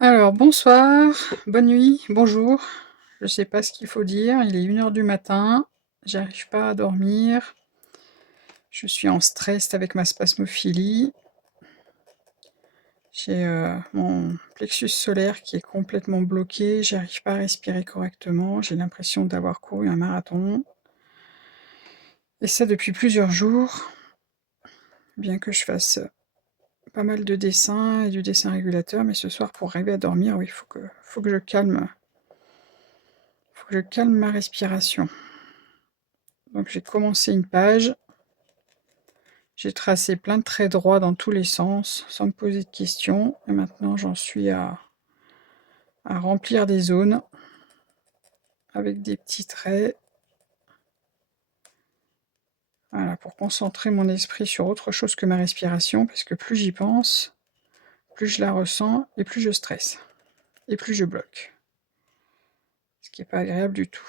Alors bonsoir, bonne nuit, bonjour. Je sais pas ce qu'il faut dire, il est 1 heure du matin, j'arrive pas à dormir. Je suis en stress avec ma spasmophilie. J'ai, mon plexus solaire qui est complètement bloqué, j'arrive pas à respirer correctement, j'ai l'impression d'avoir couru un marathon. Et ça depuis plusieurs jours, bien que je fasse, pas mal de dessins et du dessin régulateur, mais ce soir pour arriver à dormir, oui, faut que je calme ma respiration. Donc j'ai commencé une page. J'ai tracé plein de traits droits dans tous les sens, sans me poser de questions, et maintenant j'en suis à remplir des zones avec des petits traits. Voilà, pour concentrer mon esprit sur autre chose que ma respiration, parce que plus j'y pense, plus je la ressens, et plus je stresse, et plus je bloque. Ce qui n'est pas agréable du tout.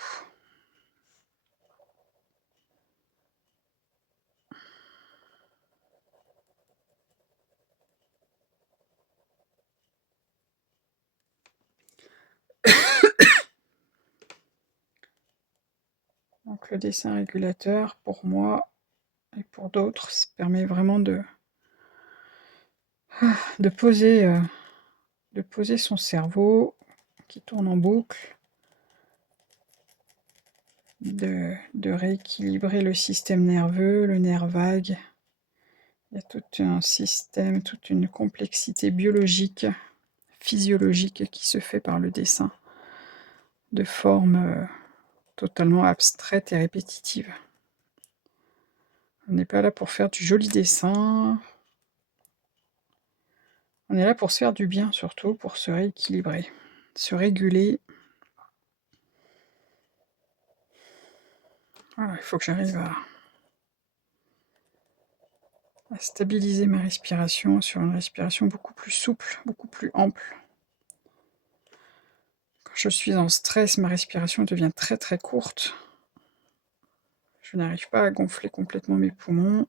Donc le dessin régulateur, pour moi, et pour d'autres, ça permet vraiment de poser son cerveau qui tourne en boucle, de rééquilibrer le système nerveux, le nerf vague. Il y a tout un système, toute une complexité biologique, physiologique qui se fait par le dessin, de formes totalement abstraites et répétitives. On n'est pas là pour faire du joli dessin, on est là pour se faire du bien surtout, pour se rééquilibrer, se réguler. Voilà, il faut que j'arrive à stabiliser ma respiration sur une respiration beaucoup plus souple, beaucoup plus ample. Quand je suis en stress, ma respiration devient très très courte. Je n'arrive pas à gonfler complètement mes poumons.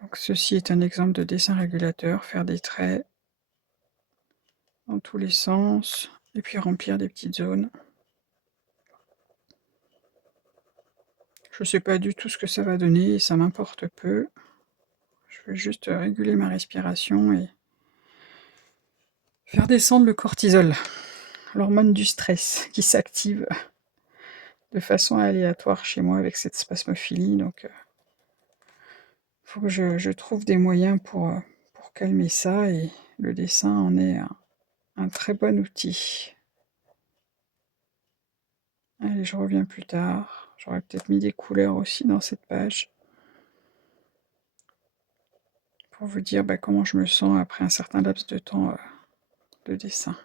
Donc ceci est un exemple de dessin régulateur, faire des traits dans tous les sens, et puis remplir des petites zones. Je ne sais pas du tout ce que ça va donner, et ça m'importe peu. Je veux juste réguler ma respiration et faire descendre le cortisol, l'hormone du stress, qui s'active de façon aléatoire chez moi avec cette spasmophilie. Donc il faut que je trouve des moyens pour calmer ça, et le dessin en est un très bon outil. Allez, je reviens plus tard. J'aurais peut-être mis des couleurs aussi dans cette page, pour vous dire comment je me sens après un certain laps de temps de dessin.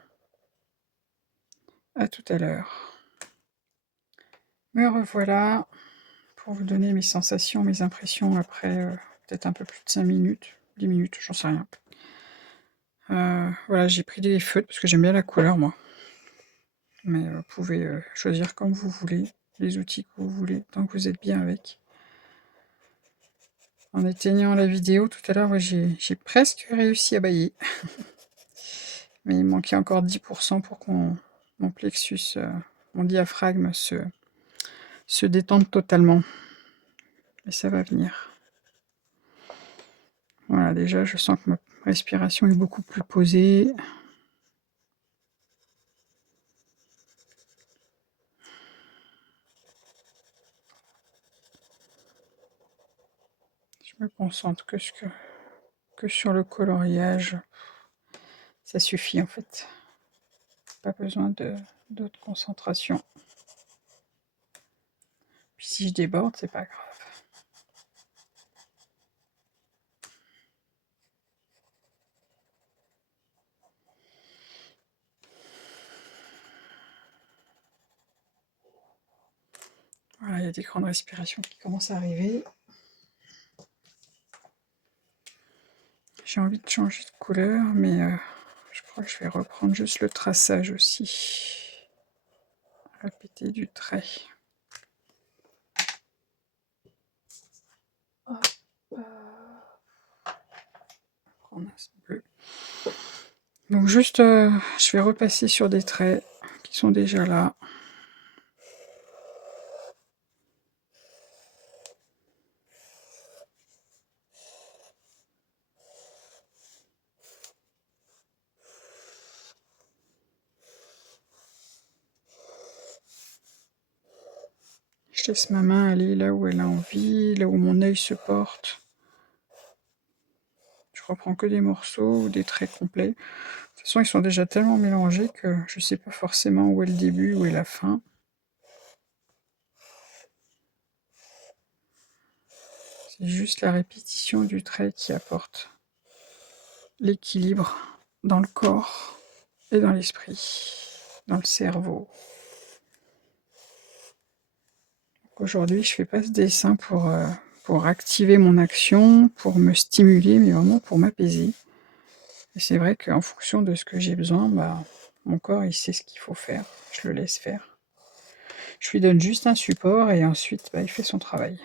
À tout à l'heure. Me revoilà pour vous donner mes sensations, mes impressions après peut-être un peu plus de 5 minutes, 10 minutes, j'en sais rien. Voilà, j'ai pris des feutres parce que j'aime bien la couleur, moi. Mais vous pouvez choisir comme vous voulez, les outils que vous voulez, tant que vous êtes bien avec. En éteignant la vidéo tout à l'heure, ouais, j'ai presque réussi à bailler. Mais il manquait encore 10% pour que mon plexus, mon diaphragme se détende totalement. Mais ça va venir. Voilà, déjà, je sens que ma respiration est beaucoup plus posée. Je me concentre que sur le coloriage. Ça suffit en fait. Pas besoin d'autre concentration. Puis si je déborde, c'est pas grave. Voilà, il y a des grandes respirations qui commencent à arriver. J'ai envie de changer de couleur, mais je crois que je vais reprendre juste le traçage aussi. Répéter du trait. qu'on a, c'est bleu. Donc juste, je vais repasser sur des traits qui sont déjà là. Je laisse ma main aller là où elle a envie, là où mon œil se porte. Je reprends que des morceaux ou des traits complets. De toute façon, ils sont déjà tellement mélangés que je ne sais pas forcément où est le début, où est la fin. C'est juste la répétition du trait qui apporte l'équilibre dans le corps et dans l'esprit, dans le cerveau. Aujourd'hui, je fais pas ce dessin pour activer mon action, pour me stimuler, mais vraiment pour m'apaiser. Et c'est vrai qu'en fonction de ce que j'ai besoin, mon corps, il sait ce qu'il faut faire. Je le laisse faire. Je lui donne juste un support et ensuite, il fait son travail.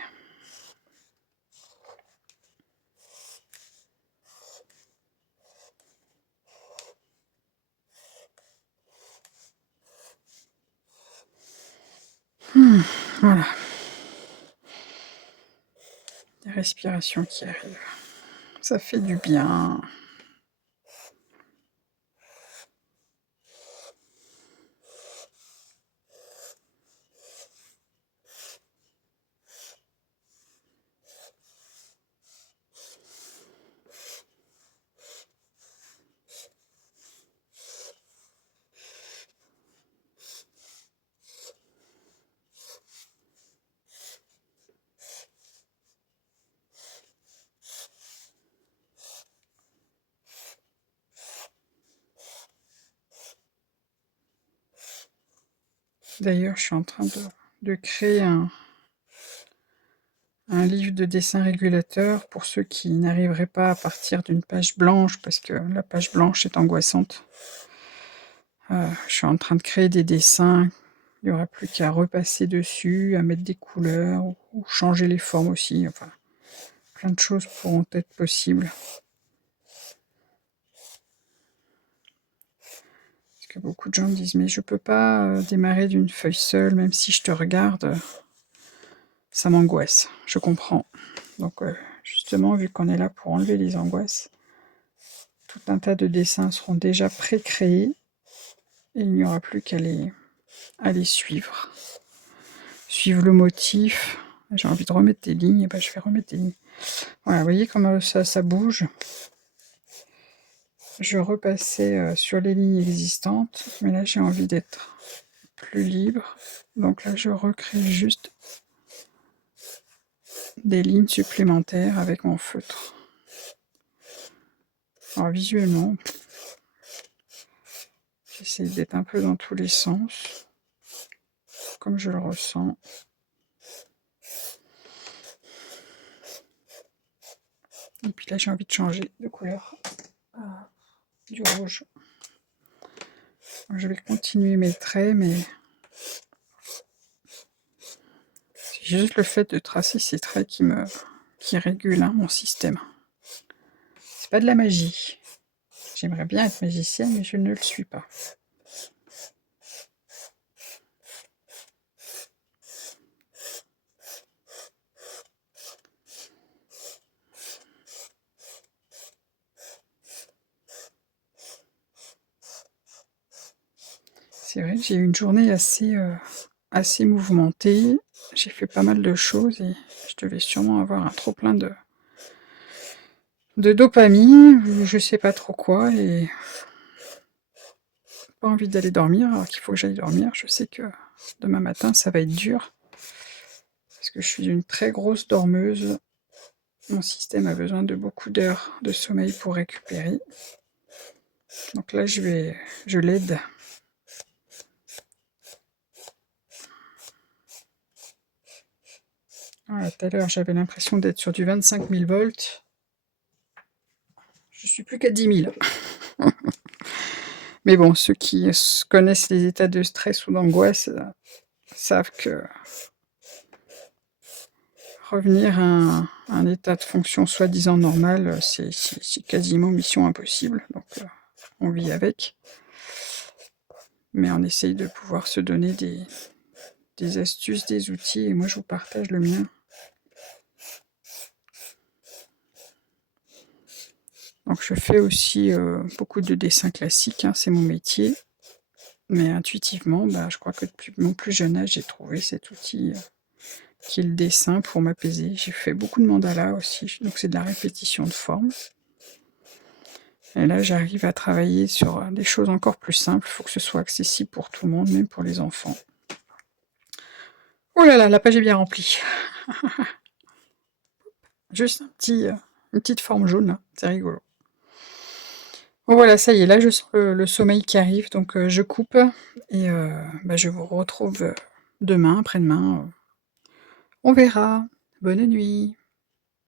Voilà. Des respirations qui arrivent. Ça fait du bien. D'ailleurs, je suis en train de créer un livre de dessin régulateur pour ceux qui n'arriveraient pas à partir d'une page blanche, parce que la page blanche est angoissante. Je suis en train de créer des dessins. Il n'y aura plus qu'à repasser dessus, à mettre des couleurs, ou changer les formes aussi. Enfin, plein de choses pourront être possibles. Parce que beaucoup de gens me disent, mais je peux pas démarrer d'une feuille seule, même si je te regarde, ça m'angoisse. Je comprends. Donc justement, vu qu'on est là pour enlever les angoisses, tout un tas de dessins seront déjà pré-créés et il n'y aura plus qu'à les suivre. Suivre le motif. J'ai envie de remettre des lignes, et je vais remettre des lignes. Voilà, vous voyez comment ça bouge. Je repassais sur les lignes existantes, mais là j'ai envie d'être plus libre. Donc là je recrée juste des lignes supplémentaires avec mon feutre. Alors visuellement, j'essaie d'être un peu dans tous les sens, comme je le ressens. Et puis là j'ai envie de changer de couleur. Du rouge. Je vais continuer mes traits, mais c'est juste le fait de tracer ces traits qui régule mon système. C'est pas de la magie. J'aimerais bien être magicienne, mais je ne le suis pas. C'est vrai que j'ai eu une journée assez mouvementée. J'ai fait pas mal de choses et je devais sûrement avoir un trop plein de dopamine, je sais pas trop quoi, et pas envie d'aller dormir alors qu'il faut que j'aille dormir. Je sais que demain matin ça va être dur parce que je suis une très grosse dormeuse. Mon système a besoin de beaucoup d'heures de sommeil pour récupérer. Donc là je l'aide. Voilà, tout à l'heure j'avais l'impression d'être sur du 25 000 volts. Je suis plus qu'à 10 000. Mais bon, ceux qui connaissent les états de stress ou d'angoisse savent que revenir à un état de fonction soi-disant normal, c'est quasiment mission impossible, donc on vit avec. Mais on essaye de pouvoir se donner des astuces, des outils, et moi je vous partage le mien. Donc je fais aussi, beaucoup de dessins classiques, hein, c'est mon métier. Mais intuitivement, bah, je crois que depuis mon plus jeune âge, j'ai trouvé cet outil, qui est le dessin pour m'apaiser. J'ai fait beaucoup de mandalas aussi, donc c'est de la répétition de forme. Et là, j'arrive à travailler sur, des choses encore plus simples. Il faut que ce soit accessible pour tout le monde, même pour les enfants. Oh là là, la page est bien remplie. Juste une petite forme jaune là, c'est rigolo. Bon voilà, ça y est, là je sens le sommeil qui arrive, donc je coupe et bah, je vous retrouve, demain, après-demain, on verra. Bonne nuit.